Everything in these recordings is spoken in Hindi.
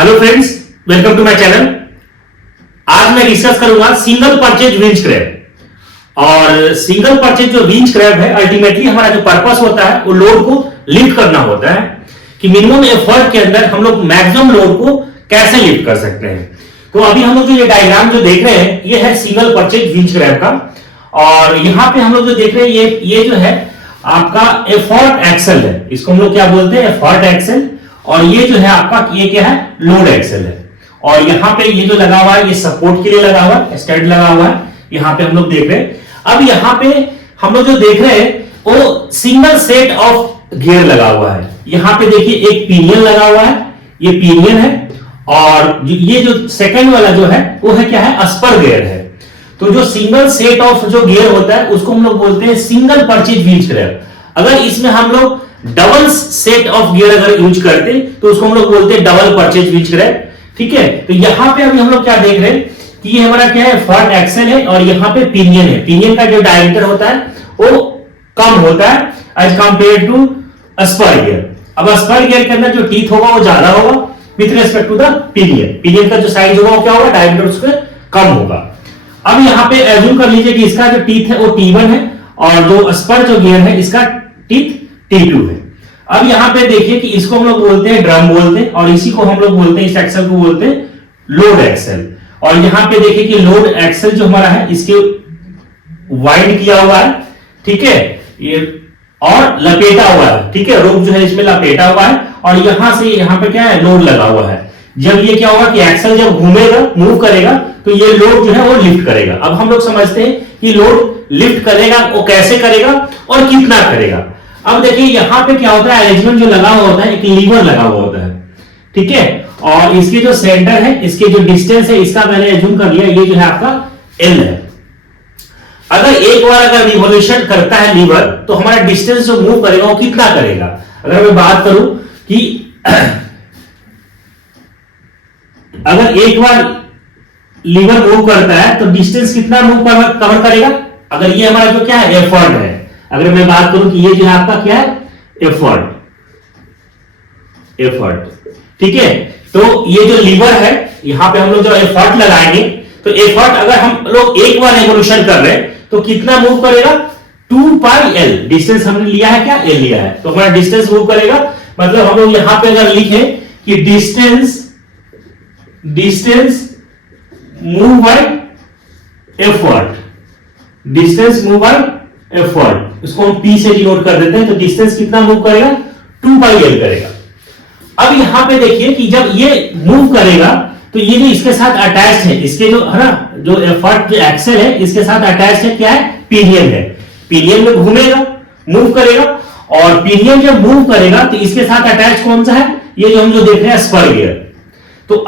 Hello friends, welcome to my channel. आज मैं डिस्कस करूंगा सिंगल परचेज विंच क्रैब। और सिंगल परचेज जो विंच क्रैब है, अल्टीमेटली हमारा जो पर्पस होता है वो लोड को लिफ्ट करना होता है कि मिनिमम एफर्ट के अंदर हम लोग मैक्सिमम लोड को कैसे लिफ्ट कर सकते हैं। तो अभी हम लोग जो ये डायग्राम जो देख रहे हैं ये है सिंगल परचेज विंच क्रैब का। और यहां पे हम लोग जो देख रहे हैं ये जो है आपका एफर्ट एक्सल है, इसको हम लोग क्या बोलते हैं, एफर्ट एक्सल। और ये जो है आपका ये क्या है, लोड एक्सल है। और यहाँ पे ये जो लगा हुआ है ये सपोर्ट के लिए लगा हुआ है, स्टड लगा हुआ है, यहाँ पे हम लोग देख रहे हैं। अब यहाँ पे हम लोग जो देख रहे हैं वो सिंगल सेट ऑफ गियर लगा हुआ है। यहाँ पे देखिए एक पिनियन लगा हुआ है, ये पिनियन है। और ये जो सेकंड वाला जो है वो है क्या है, स्पर गियर है। तो जो सिंगल सेट ऑफ जो गियर होता है उसको हम लोग बोलते हैं सिंगल परचेज विंच क्रैब। अगर इसमें हम लोग डबल सेट ऑफ गियर अगर यूज करते तो उसको हम लोग बोलते हैं डबल परचेज विंच क्रैब। ठीक है, तो यहां पे अभी हम लोग क्या देख रहे हैं कि ये हमारा क्या है, एफर्ट एक्सल है और यहाँ पे पिनियन है। पिनियन का जो डायमीटर होता है वो कम होता है as compare to spur gear. अब स्पर गियर के अंदर जो टीथ होगा वो ज्यादा होगा with respect to the pinion. Pinion का जो साइज होगा वो क्या होगा, डायमीटर उसका कम होगा। अब यहाँ पे एज्यूम कर लीजिए कि इसका जो टीथ है वो T1 है और जो स्पर जो गियर है इसका टीथ T2 है। अब यहाँ पे देखिए कि इसको हम लोग बोलते हैं ड्रम बोलते हैं, और इसी को हम लोग बोलते हैं, इस एक्सल को बोलते हैं लोड एक्सल। और यहाँ पे देखिए कि लोड एक्सल जो हमारा है इसके वाइड किया हुआ है, ठीक है, ये और लपेटा हुआ है, ठीक है, रोप जो है इसमें लपेटा हुआ है। और यहां से यहाँ पे क्या है, लोड लगा हुआ है। जब ये क्या होगा कि एक्सल जब घूमेगा, मूव करेगा, तो ये लोड जो है वो लिफ्ट करेगा। अब हम लोग समझते हैं कि लोड लिफ्ट करेगा वो कैसे करेगा और कितना करेगा। अब देखिए यहां पे क्या होता है, अरेंजमेंट जो लगा हुआ होता है, एक लीवर लगा हुआ होता है, ठीक है। और इसके जो सेंटर है, इसके जो डिस्टेंस है, इसका मैंने एज्यूम कर लिया ये जो है आपका L है। अगर एक बार अगर रिवॉल्यूशन करता है लीवर तो हमारा डिस्टेंस जो मूव करेगा वो कितना करेगा। अगर मैं बात करूं कि अगर एक बार लीवर मूव करता है तो डिस्टेंस कितना मूव कवर करेगा। अगर ये हमारा जो क्या है, एफर्ट है। अगर मैं बात करूं कि ये जो है आपका क्या है, एफर्ट, ठीक है। तो ये जो लीवर है यहां पे हम लोग जो एफर्ट लगाएंगे, तो एफर्ट अगर हम लोग एक बार रेवोल्यूशन कर रहे हैं तो कितना मूव करेगा, 2πL। डिस्टेंस हमने लिया है क्या, L लिया है, तो हमारा डिस्टेंस मूव करेगा। मतलब हम लोग यहां पे अगर लिखे कि distance move by effort, distance move by effort, इसको हम P से डिनोट कर देते हैं। तो डिस्टेंस कितना मूव करेगा, 2πL करेगा। अब यहां पे देखिए कि जब ये मूव करेगा तो ये जो इसके साथ अटैच्ड है, इसके जो है ना, जो एफर्ट जो एक्सल है इसके साथ अटैच्ड है क्या है, पिनियन है। पिनियन में घूमेगा, मूव करेगा, और पिनियन जब मूव करेगा तो इसके साथ अटैच कौन सा है, ये जो हम जो देख रहे हैं स्पर गियर। तो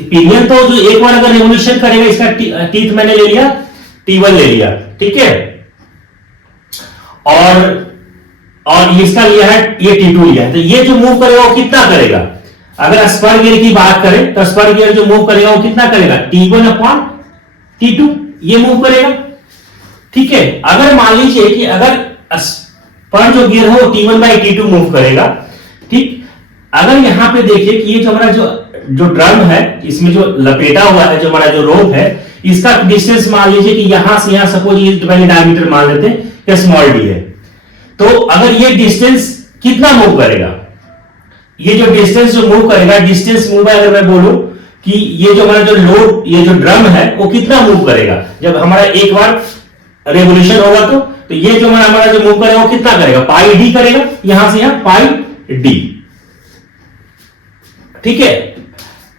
पिनियन तो जो एक बार अगर रेवोल्यूशन करेगा, इसका टीथ मैंने ले लिया T1 ले लिया, ठीक है, और इसका लिया है ये T2 लिया है। तो ये जो मूव करेगा वो कितना करेगा। अगर स्पर गियर की बात करें तो स्पर गियर जो मूव करेगा वो कितना करेगा, T1 अपॉन T2 ये मूव करेगा, ठीक है। अगर मान लीजिए कि अगर स्पर जो गियर है वो T1 बाई T2 मूव करेगा, ठीक। अगर यहां पे देखिए कि ये जो हमारा जो ड्रम है इसमें जो लपेटा हुआ है, जो हमारा जो रोप है, इसका डिस्टेंस मान लीजिए कि यहां से यहां सपोज ये डायमीटर मान लेते हैं या स्मॉल डी है। तो अगर ये डिस्टेंस कितना मूव करेगा, ये जो डिस्टेंस जो मूव करेगा, डिस्टेंस मूव है, अगर मैं बोलूं कि ये जो हमारा जो लोड, ये जो ड्रम है वो कितना मूव करेगा जब हमारा एक बार रेवोल्यूशन होगा। तो ये जो हमारा जो मूव करेगा वो कितना करेगा, पाई डी करेगा, यहां से यहां पाई डी, ठीक है,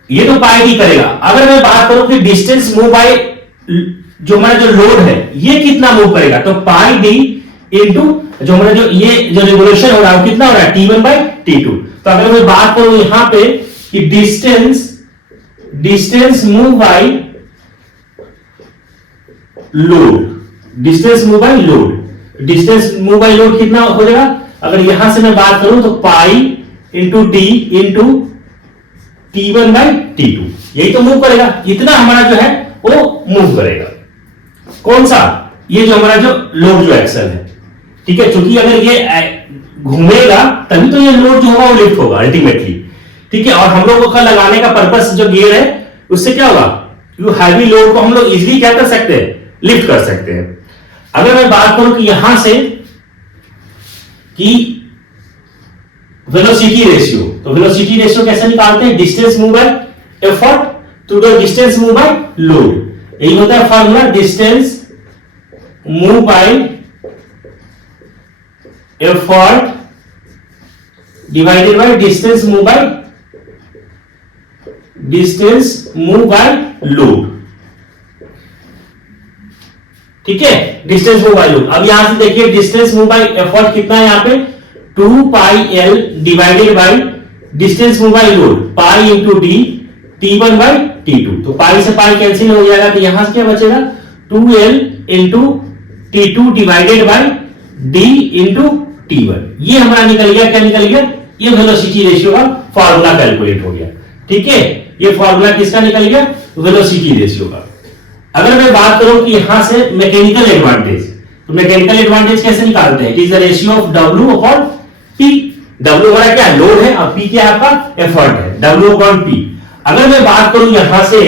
ये तो पाई डी करेगा। अगर मैं बात करूं कि डिस्टेंस मूव बाय जो हमारा जो लोड है ये कितना मूव करेगा, तो पाई डी इंटू जो हमारा जो ये जो रेवोल्यूशन हो रहा है वो कितना हो रहा है, T1 बाई T2। तो अगर मैं बात करूं यहां पे कि distance move by load, distance move by load, distance move by load कितना हो जाएगा। अगर यहां से मैं बात करूं तो पाई into D into T1 by T2, यही तो मूव करेगा, इतना हमारा जो है वो मूव करेगा। कौन सा, ये जो हमारा जो लोड जो एक्सल है, ठीक है, क्योंकि अगर ये घूमेगा तभी तो ये लोड जो होगा वो लिफ्ट होगा अल्टीमेटली, ठीक है। और हम लोगों का लगाने का पर्पस जो गियर है उससे क्या होगा, यू हैवी लोड को हम लोग इजिली क्या कर सकते हैं, लिफ्ट कर सकते हैं। अगर मैं बात करूं कि यहां से कि वेलोसिटी रेशियो, तो वेलोसिटी रेशियो कैसे निकालते हैं, distance move by effort to the distance move by load, यही होता है formula, distance move by effort divided by distance move by load. ठीक है, डिस्टेंस मूव बाय लोड। अब यहां से देखिए डिस्टेंस मूव बाय एफर्ट कितना है, यहां पे 2 pi L divided by distance move by load pi into D T1 by T2। तो पाई से पाई कैंसिल हो जाएगा, तो यहां से क्या बचेगा 2L into T2 divided by D into T1। ये हमारा निकल गया, क्या निकल गया, ये वेलोसिटी रेशियो का फॉर्मूला कैलकुलेट हो गया। ठीक है, ये फॉर्मूला किसका निकल गया, वेलोसिटी रेशियो का। अगर मैं बात करूं कि यहां से मैकेनिकल एडवांटेज, तो मैकेनिकल एडवांटेज कैसे निकालते हैं, it is the ratio of W upon P। W हमारा क्या है, लोड है, और P क्या है आपका, एफर्ट है, W अपॉन P। अगर मैं बात करूं यहां से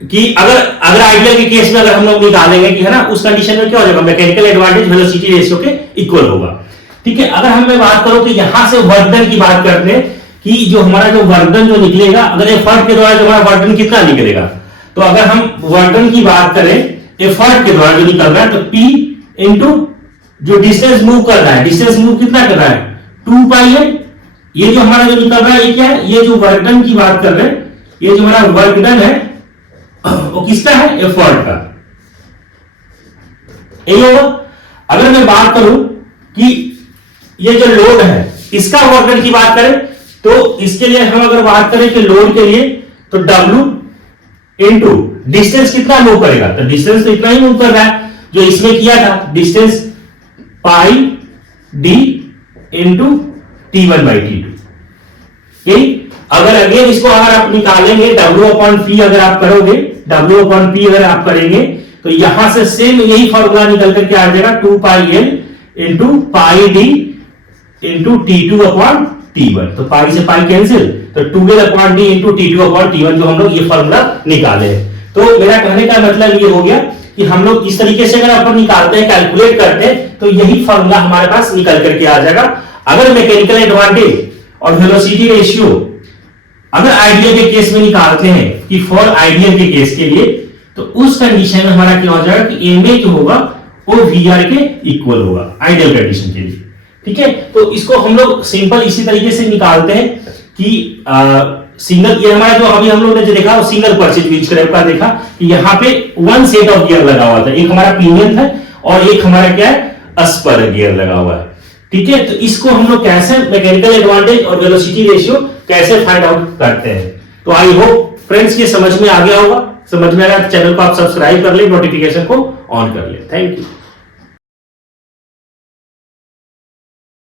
कि अगर आइडियल के केस में अगर हम लोग निकालेंगे कि है ना, उस कंडीशन में क्या हो जाएगा, मैकेनिकल एडवांटेज वेलोसिटी रेशियो के इक्वल होगा। ठीक है, अगर हम मैं बात करूं कि यहां से वर्क डन की बात करते हैं कि जो हमारा जो वर्क डन जो निकलेगा, अगर एफर्ट के द्वारा जो हमारा वर्क डन कितना निकलेगा, तो अगर हम वर्क डन की बात करें एफर्ट के द्वारा जो निकल रहा है, तो P इंटू जो डिस्टेंस मूव कर रहा है, डिस्टेंस मूव कितना कर रहा है 2 पाई है। ये जो हमारा जो निकल रहा है ये क्या है, ये जो वर्क डन की बात कर रहे हैं, ये जो हमारा वर्क डन है वो किसका है, एफर्ट का, यही होगा। अगर मैं बात करूं कि ये जो लोड है इसका वर्क डन की बात करें, तो इसके लिए हम अगर बात करें कि लोड के लिए, तो W इंटू डिस्टेंस कितना मूव करेगा, तो डिस्टेंस तो इतना ही मूव कर रहा है जो इसमें किया था, distance pi D into T1 by T2। यही अगर अगेन इसको अगर आप निकालेंगे W अपॉन P, अगर आप करोगे W अपॉन P अगर आप करेंगे, तो यहां से सेम यही फॉर्मूला निकल करके आ जाएगा 2 pi L into pi D into T2 upon T1। तो पाई से पाई कैंसिल, तो 2L upon D into T2 upon T1 जो हम लोग ये फॉर्मूला निकाले हैं। तो मेरा कहने का मतलब ये हो गया कि हम लोग इस तरीके से अगर अपन निकालते हैं, कैलकुलेट करते हैं, तो यही फॉर्मूला हमारे पास निकल करके आ जाएगा। अगर मैकेनिकल एडवांटेज और वेलोसिटी रेशियो अगर आइडियल के केस में निकालते हैं कि फॉर आइडियल के केस के लिए, तो उस कंडीशन में हमारा क्या हो जाएगा कि एमए जो होगा वो VR के इक्वल होगा आइडियल कंडीशन के लिए। ठीक है, तो इसको हम लोग सिंपल इसी तरीके से निकालते हैं कि सिंगल, ये हमारा जो अभी हम लोग ने जो देखा वो सिंगल परचेज व्हील स्क्रैप का देखा कि यहाँ पे 1 सेट ऑफ गियर लगा हुआ था, एक हमारा पिनियन था और एक हमारा क्या है स्पर गियर लगा हुआ है। ठीक है, तो इसको हम लोग कैसे मैकेनिकल एडवांटेज और वेलोसिटी रेशियो कैसे फाइंड आउट करते हैं। तो आई होप फ्रेंड्स ये समझ में आ गया होगा। समझ में आया, चैनल को आप सब्सक्राइब कर ले, नोटिफिकेशन को ऑन कर ले। Thank you.